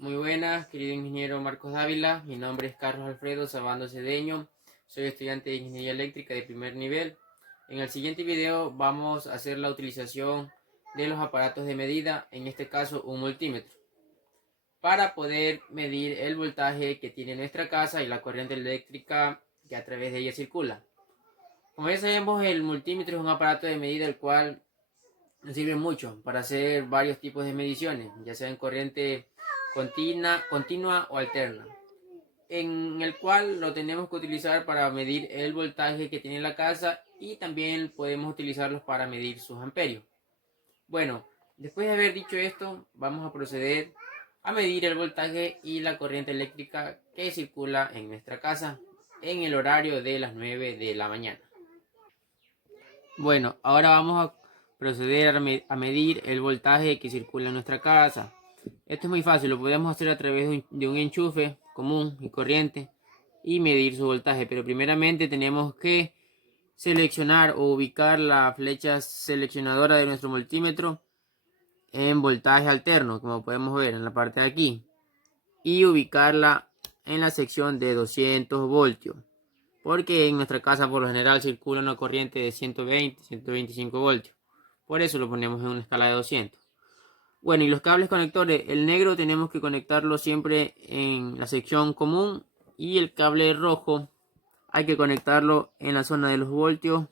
Muy buenas, querido ingeniero Marcos Dávila. Mi nombre es Carlos Alfredo Sabando Cedeño. Soy estudiante de Ingeniería Eléctrica de primer nivel. En el siguiente video vamos a hacer la utilización de los aparatos de medida, en este caso un multímetro, para poder medir el voltaje que tiene nuestra casa y la corriente eléctrica que a través de ella circula. Como ya sabemos, el multímetro es un aparato de medida el cual nos sirve mucho para hacer varios tipos de mediciones, ya sea en corriente continua o alterna, en el cual lo tenemos que utilizar para medir el voltaje que tiene la casa y también podemos utilizarlos para medir sus amperios. Bueno, después de haber dicho esto, vamos a proceder a medir el voltaje y la corriente eléctrica que circula en nuestra casa en el horario de las 9 de la mañana. Bueno, ahora vamos a proceder a medir el voltaje que circula en nuestra casa. Esto es muy fácil, lo podemos hacer a través de un enchufe común y corriente y medir su voltaje, pero primeramente tenemos que seleccionar o ubicar la flecha seleccionadora de nuestro multímetro en voltaje alterno, como podemos ver en la parte de aquí, y ubicarla en la sección de 200 voltios, porque en nuestra casa por lo general circula una corriente de 120-125 voltios, por eso lo ponemos en una escala de 200. Bueno, y los cables conectores, el negro tenemos que conectarlo siempre en la sección común y el cable rojo hay que conectarlo en la zona de los voltios,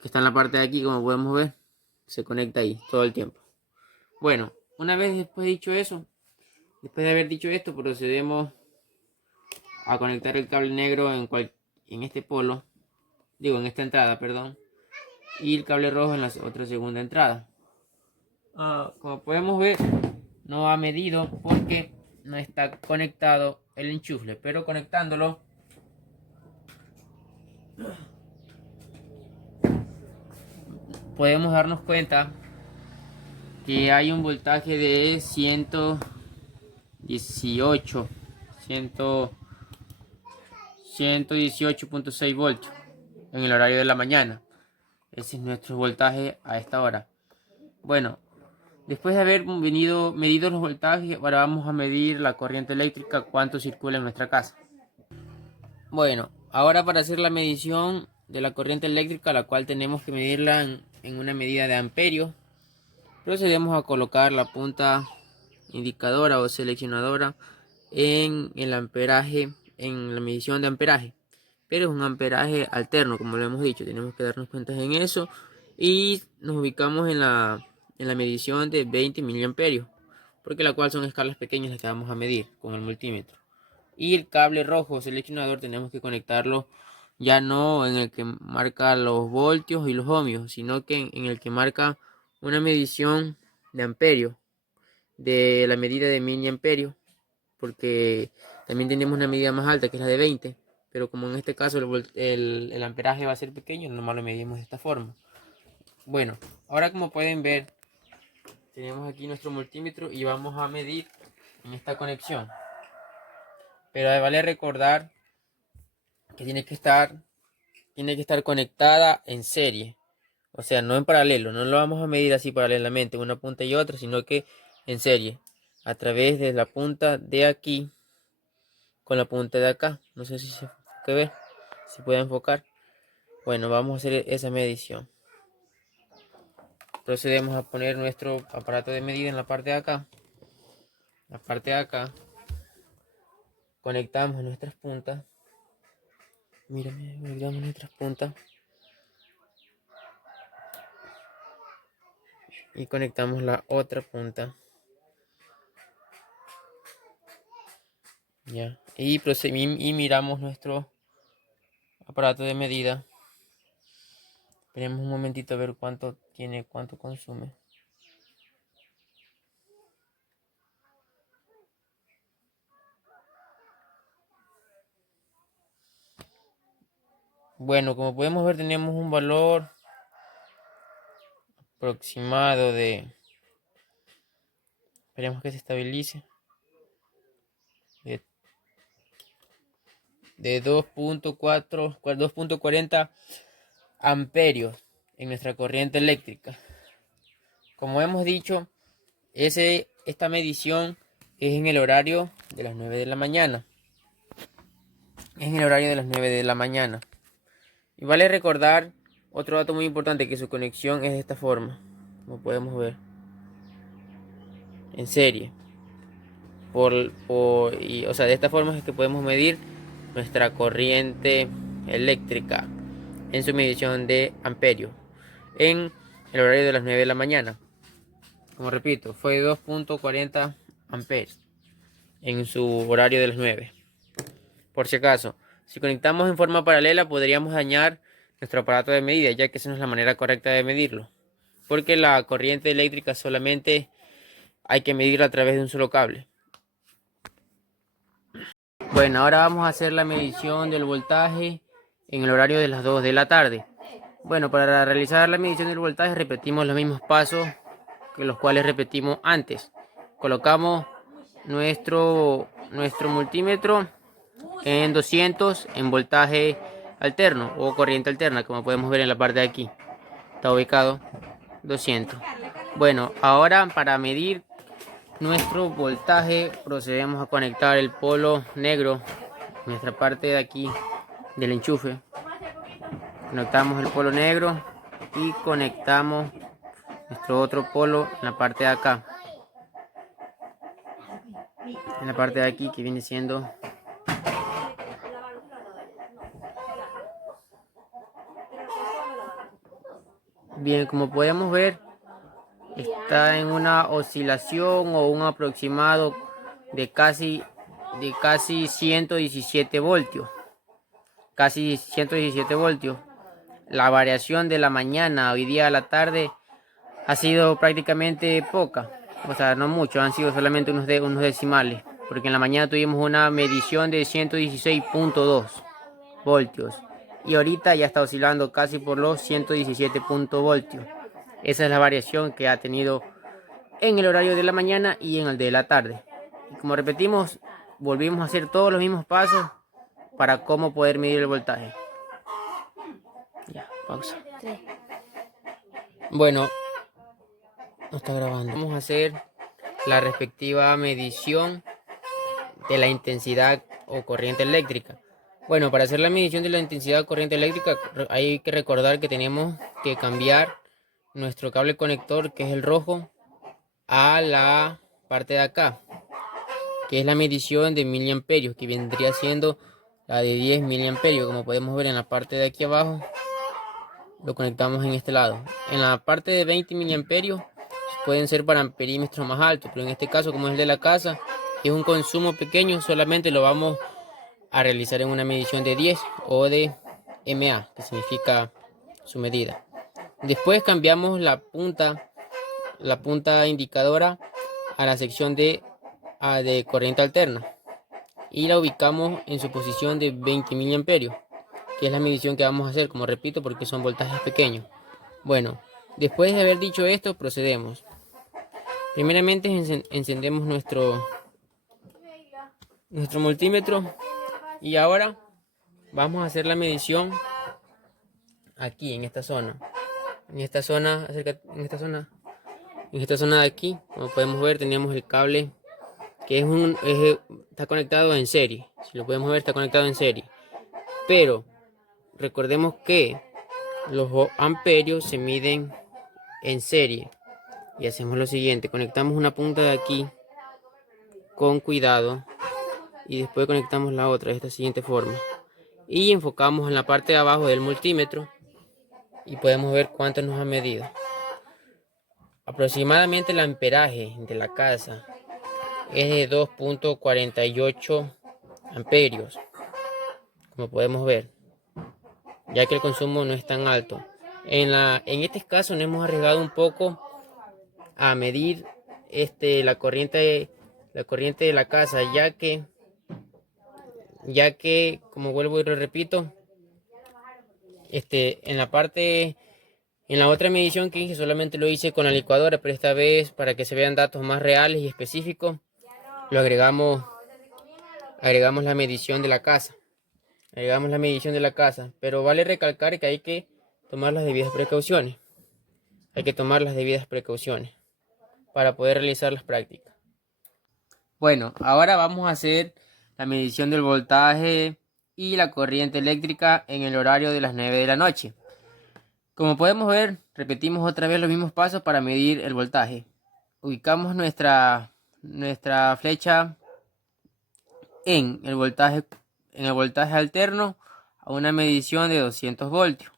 que está en la parte de aquí, como podemos ver, se conecta ahí todo el tiempo. Bueno, una vez después de haber dicho esto, procedemos a conectar el cable negro en este polo, en esta entrada, perdón, y el cable rojo en la otra segunda entrada. Como podemos ver, no ha medido porque no está conectado el enchufe, pero conectándolo podemos darnos cuenta que hay un voltaje de 118.6 voltios en el horario de la mañana. Ese es nuestro voltaje a esta hora. Bueno, después de haber medido los voltajes, ahora vamos a medir la corriente eléctrica, cuánto circula en nuestra casa. Bueno, ahora para hacer la medición de la corriente eléctrica, la cual tenemos que medirla en una medida de amperios, procedemos a colocar la punta indicadora o seleccionadora en el amperaje, en la medición de amperaje, pero es un amperaje alterno, como lo hemos dicho, tenemos que darnos cuenta en eso, y nos ubicamos en la medición de 20 miliamperios, porque la cual son escalas pequeñas las que vamos a medir con el multímetro. Y el cable rojo seleccionador tenemos que conectarlo ya no en el que marca los voltios y los ohmios, sino que en el que marca una medición de amperios, de la medida de miliamperios, porque también tenemos una medida más alta que es la de 20, pero como en este caso el amperaje va a ser pequeño, normal lo medimos de esta forma. Bueno, ahora como pueden ver, tenemos aquí nuestro multímetro y vamos a medir en esta conexión. Pero vale recordar que tiene que estar conectada en serie, o sea, no en paralelo. No lo vamos a medir así paralelamente, una punta y otra, sino que en serie, a través de la punta de aquí con la punta de acá. No sé si se puede ver, si puede enfocar. Bueno, vamos a hacer esa medición. Procedemos a poner nuestro aparato de medida en la parte de acá. La parte de acá conectamos nuestras puntas. Mira, conectamos nuestras puntas y conectamos la otra punta. Ya. Y miramos nuestro aparato de medida. Esperemos un momentito a ver cuánto tiene, cuánto consume. Bueno, como podemos ver, tenemos un valor aproximado de, esperemos que se estabilice, de 2.40 amperios en nuestra corriente eléctrica. Como hemos dicho, esta medición es en el horario de las 9 de la mañana. Es en el horario de las 9 de la mañana. Y vale recordar otro dato muy importante, que su conexión es de esta forma, como podemos ver, en serie. O sea, de esta forma es que podemos medir nuestra corriente eléctrica en su medición de amperios en el horario de las 9 de la mañana. Como repito, fue 2.40 amperes en su horario de las 9. Por si acaso, si conectamos en forma paralela podríamos dañar nuestro aparato de medida, ya que esa no es la manera correcta de medirlo, porque la corriente eléctrica solamente hay que medirla a través de un solo cable. Bueno, ahora vamos a hacer la medición del voltaje en el horario de las 2 de la tarde. Bueno, para realizar la medición del voltaje repetimos los mismos pasos que los cuales repetimos antes. Colocamos nuestro multímetro en 200 en voltaje alterno o corriente alterna, como podemos ver en la parte de aquí. Está ubicado 200. Bueno, ahora para medir nuestro voltaje procedemos a conectar el polo negro en nuestra parte de aquí del enchufe. Conectamos el polo negro y conectamos nuestro otro polo en la parte de acá, en la parte de aquí, que viene siendo bien. Como podemos ver, está en una oscilación o un aproximado de casi 117 voltios. Casi 117 voltios. La variación de la mañana hoy día a la tarde ha sido prácticamente poca. O sea, no mucho, han sido solamente unos decimales. Porque en la mañana tuvimos una medición de 116.2 voltios. Y ahorita ya está oscilando casi por los 117 voltios. Esa es la variación que ha tenido en el horario de la mañana y en el de la tarde. Y como repetimos, volvimos a hacer todos los mismos pasos para cómo poder medir el voltaje. Ya, pausa. Sí. Bueno, no está grabando. Vamos a hacer la respectiva medición de la intensidad o corriente eléctrica. Bueno, para hacer la medición de la intensidad o corriente eléctrica hay que recordar que tenemos que cambiar nuestro cable conector, que es el rojo, a la parte de acá, que es la medición de miliamperios, que vendría siendo la de 10 miliamperios. Como podemos ver en la parte de aquí abajo, lo conectamos en este lado. En la parte de 20 miliamperios pueden ser para amperímetros más altos, pero en este caso, como es el de la casa, es un consumo pequeño, solamente lo vamos a realizar en una medición de 10 o de MA, que significa su medida. Después cambiamos la punta indicadora a la sección de corriente alterna y la ubicamos en su posición de 20 miliamperios, que es la medición que vamos a hacer, como repito, porque son voltajes pequeños. Bueno, después de haber dicho esto, procedemos. Primeramente encendemos nuestro multímetro y ahora vamos a hacer la medición aquí en esta zona. En esta zona de aquí, como podemos ver, tenemos el cable que está conectado en serie. Si lo podemos ver, está conectado en serie. Pero recordemos que los amperios se miden en serie. Y hacemos lo siguiente: conectamos una punta de aquí con cuidado y después conectamos la otra de esta siguiente forma. Y enfocamos en la parte de abajo del multímetro y podemos ver cuánto nos ha medido. Aproximadamente el amperaje de la casa es de 2.48 amperios, como podemos ver, ya que el consumo no es tan alto. En este caso nos hemos arriesgado un poco a medir la corriente de la casa, ya que como vuelvo y lo repito, en la otra medición que hice solamente lo hice con la licuadora, pero esta vez, para que se vean datos más reales y específicos, lo agregamos la medición de la casa. Pero vale recalcar que hay que tomar las debidas precauciones. Para poder realizar las prácticas. Bueno, ahora vamos a hacer la medición del voltaje y la corriente eléctrica en el horario de las 9 de la noche. Como podemos ver, repetimos otra vez los mismos pasos para medir el voltaje. Ubicamos nuestra flecha en el voltaje alterno a una medición de 200 voltios.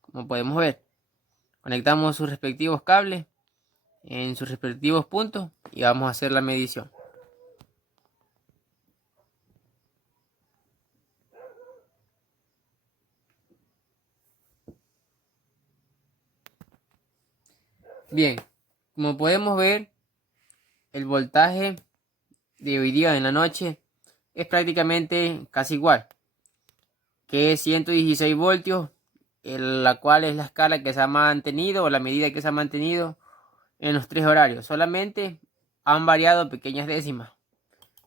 Como podemos ver, conectamos sus respectivos cables en sus respectivos puntos y vamos a hacer la medición. Bien, como podemos ver, el voltaje de hoy día en la noche es prácticamente casi igual, que es 116 voltios, la cual es la escala que se ha mantenido o la medida que se ha mantenido en los tres horarios. Solamente han variado pequeñas décimas,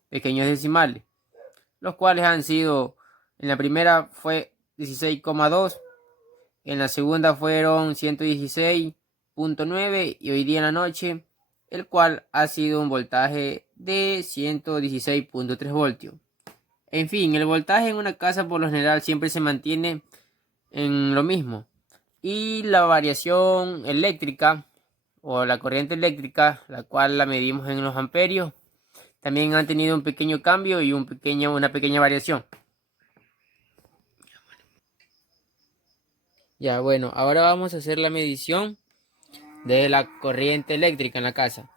pequeños decimales, los cuales han sido, en la primera fue 16,2, en la segunda fueron 116,9 y hoy día en la noche, el cual ha sido un voltaje de 116,3 voltios. En fin, el voltaje en una casa por lo general siempre se mantiene en lo mismo. Y la variación eléctrica o la corriente eléctrica, la cual la medimos en los amperios, también han tenido un pequeño cambio y una pequeña variación. Ya, bueno, ahora vamos a hacer la medición de la corriente eléctrica en la casa.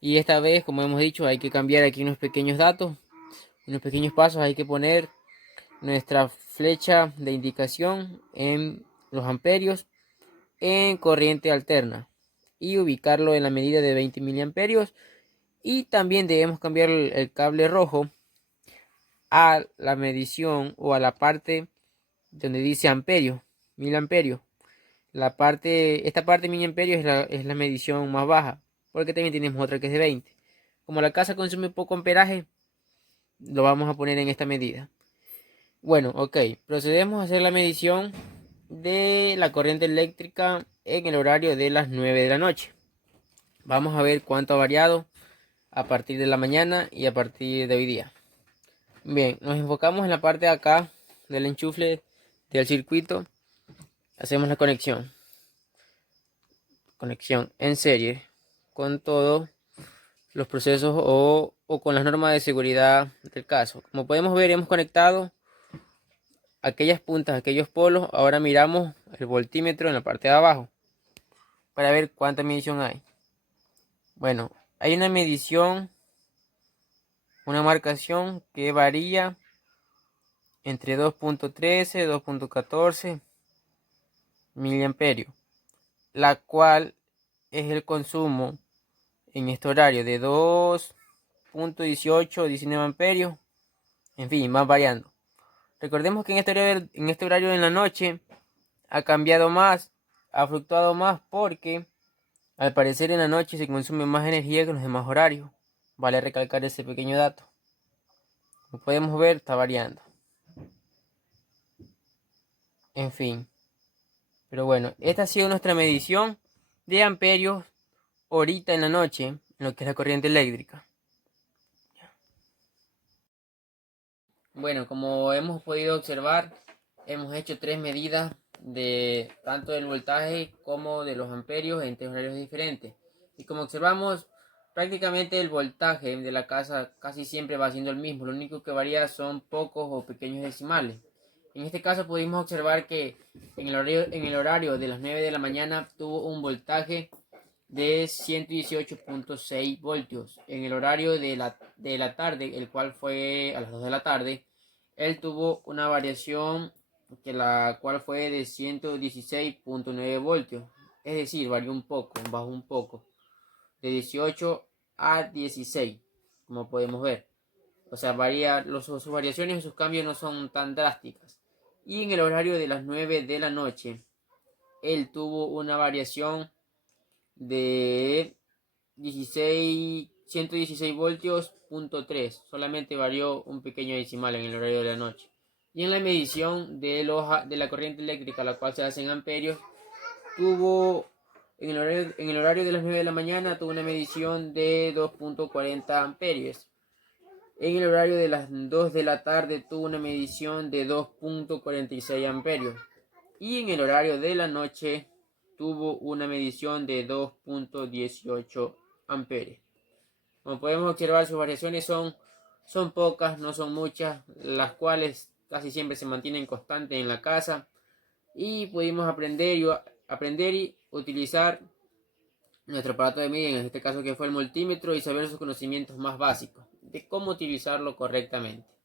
Y esta vez, como hemos dicho, hay que cambiar aquí unos pequeños datos, unos pequeños pasos. Hay que poner nuestra flecha de indicación en los amperios en corriente alterna y ubicarlo en la medida de 20 miliamperios. Y también debemos cambiar el cable rojo a la medición o a la parte donde dice amperio, 1000 amperios. Esta parte miliamperios es la medición más baja, porque también tenemos otra que es de 20. Como la casa consume poco amperaje, lo vamos a poner en esta medida. Bueno, ok, procedemos a hacer la medición de la corriente eléctrica en el horario de las 9 de la noche. Vamos a ver cuánto ha variado a partir de la mañana y a partir de hoy día. Bien, nos enfocamos en la parte de acá del enchufle del circuito. Hacemos la conexión en serie con todos los procesos o con las normas de seguridad del caso. Como podemos ver, hemos conectado aquellas puntas, aquellos polos. Ahora miramos el voltímetro en la parte de abajo para ver cuánta medición hay. Bueno, hay una medición, una marcación que varía entre 2.13 y 2.14 miliamperios, la cual es el consumo en este horario de 2.18 o 19 amperios, en fin, va variando. Recordemos que en este horario de la noche ha cambiado más, ha fluctuado más, porque al parecer en la noche se consume más energía que en los demás horarios. Vale recalcar ese pequeño dato. Como podemos ver, está variando. En fin. Pero bueno, esta ha sido nuestra medición de amperios ahorita en la noche, en lo que es la corriente eléctrica. Bueno, como hemos podido observar, hemos hecho tres medidas de tanto del voltaje como de los amperios en tres horarios diferentes. Y como observamos, prácticamente el voltaje de la casa casi siempre va siendo el mismo. Lo único que varía son pocos o pequeños decimales. En este caso pudimos observar que en el horario de las 9 de la mañana tuvo un voltaje de 118,6 voltios. En el horario de la tarde, el cual fue a las 2 de la tarde, él tuvo una variación la cual fue de 116,9 voltios. Es decir, varió un poco, bajó un poco, de 18 a 16, como podemos ver. O sea, sus variaciones y sus cambios no son tan drásticas. Y en el horario de las 9 de la noche, él tuvo una variación de 116 voltios, .3. Solamente varió un pequeño decimal en el horario de la noche. Y en la medición de la corriente eléctrica, la cual se hace en amperios, tuvo en el horario de las 9 de la mañana, tuvo una medición de 2.40 amperios. En el horario de las 2 de la tarde tuvo una medición de 2.46 amperios. Y en el horario de la noche tuvo una medición de 2.18 amperes. Como podemos observar, sus variaciones son pocas, no son muchas, las cuales casi siempre se mantienen constantes en la casa. Y pudimos aprender y utilizar nuestro aparato de medida, en este caso que fue el multímetro, y saber sus conocimientos más básicos de cómo utilizarlo correctamente.